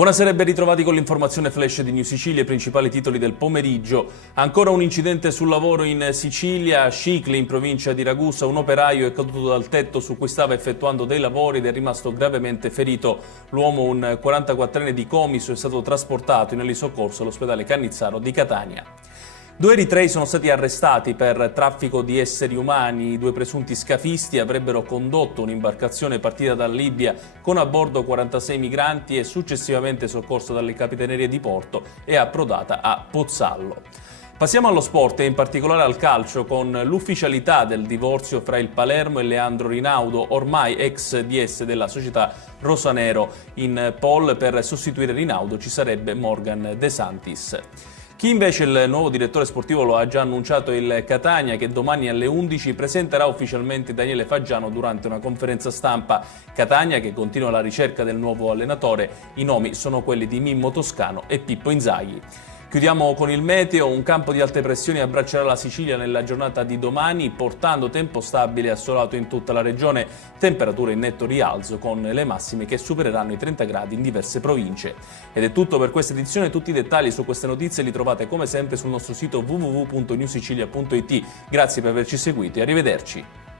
Buonasera e ben ritrovati con l'informazione flash di New Sicilia, i principali titoli del pomeriggio. Ancora un incidente sul lavoro in Sicilia, a Scicli in provincia di Ragusa, un operaio è caduto dal tetto su cui stava effettuando dei lavori ed è rimasto gravemente ferito. L'uomo, un 44enne di Comiso, è stato trasportato in elisoccorso all'ospedale Cannizzaro di Catania. 2 eritrei sono stati arrestati per traffico di esseri umani. I 2 presunti scafisti avrebbero condotto un'imbarcazione partita dalla Libia con a bordo 46 migranti e successivamente soccorso dalle capitanerie di porto e approdata a Pozzallo. Passiamo allo sport e in particolare al calcio, con l'ufficialità del divorzio fra il Palermo e Leandro Rinaudo, ormai ex DS della società rosanero. In pole per sostituire Rinaudo ci sarebbe Morgan De Santis. Chi invece il nuovo direttore sportivo lo ha già annunciato il Catania, che domani alle 11 presenterà ufficialmente Daniele Faggiano durante una conferenza stampa. Catania che continua la ricerca del nuovo allenatore, i nomi sono quelli di Mimmo Toscano e Pippo Inzaghi. Chiudiamo con il meteo, un campo di alte pressioni abbraccerà la Sicilia nella giornata di domani, portando tempo stabile e assolato in tutta la regione, temperature in netto rialzo con le massime che supereranno i 30 gradi in diverse province. Ed è tutto per questa edizione, tutti i dettagli su queste notizie li trovate come sempre sul nostro sito www.newsicilia.it. Grazie per averci seguito e arrivederci.